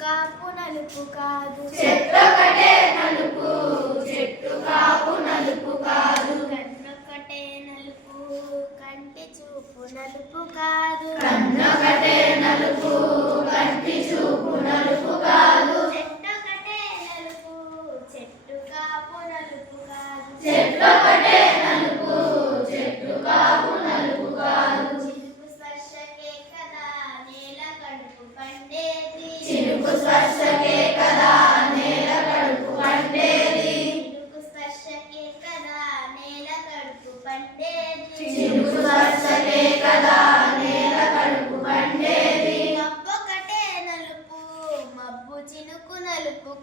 కాపు నలుపు కాదు. చెట్టొకటే నలుపు చెట్టు కాపు నలుపు కాదు. కన్నొకటే నలుపు కంటి చూపు నలుపు కాదు. కన్నొకటే నలుపు కంటి చూపు నలుపు కాదు. చెట్టొకటే నలుపు చెట్టు కాపు నలుపు కాదు. నలుపు చెట్టు కాపు నలుపు కాదు. చిలుకు స్పర్శకే కదా నేల కడుపు పండేది చినుకు స్పర్శకే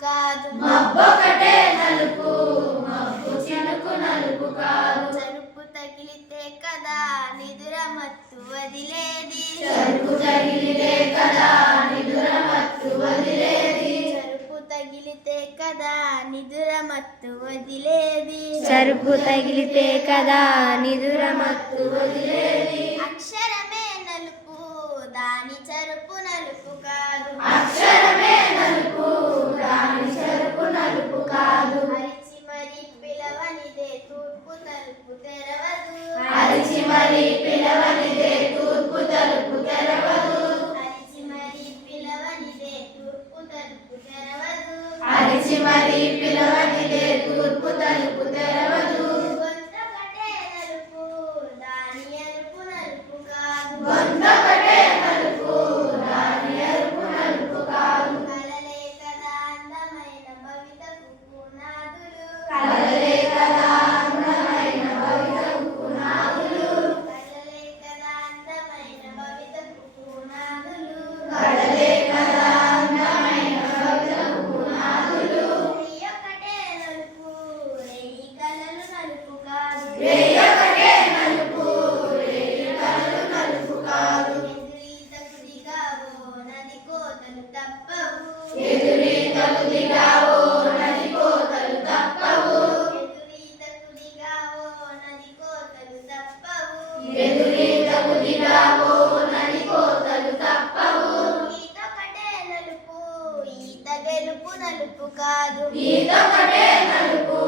కాదు మబ్బొకటే నలుపు మబ్బు చినుకు నలుపు కాదు తగిలితే కదా నిదుర మత్తు వదిలేది తగిలితే కదా మత్తు వదిలేది. చరుపు తగిలితే కదా నిదుర మత్తు వదిలేది. అక్షరమే నలుపు దాని చరుపు నలుపు కాదు. అక్షరమే నలుపు దాని చెరుపు నలుపు కాదు. అరిచి మరి పిలవనిదే తూర్పు తలుపు తెరవదు. అరిచి మరి పిలవనిదే కోతలు తప్పవు ఎదురీతకు దిగావో నది కోతలు తప్పవు ఎదురీతకు దిగావో నది కోతలు తప్పవు ఎదురీతకు దిగావో నది కోతలు తప్పవు ఈతొకటే నలుపు ఈత గెలుపు నలుపు కాదు ఈతొకటే నలుపు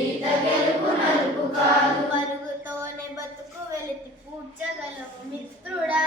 ఈత గెలుపు నలుపు కాదు బతుకు వెలితి మిత్రుడా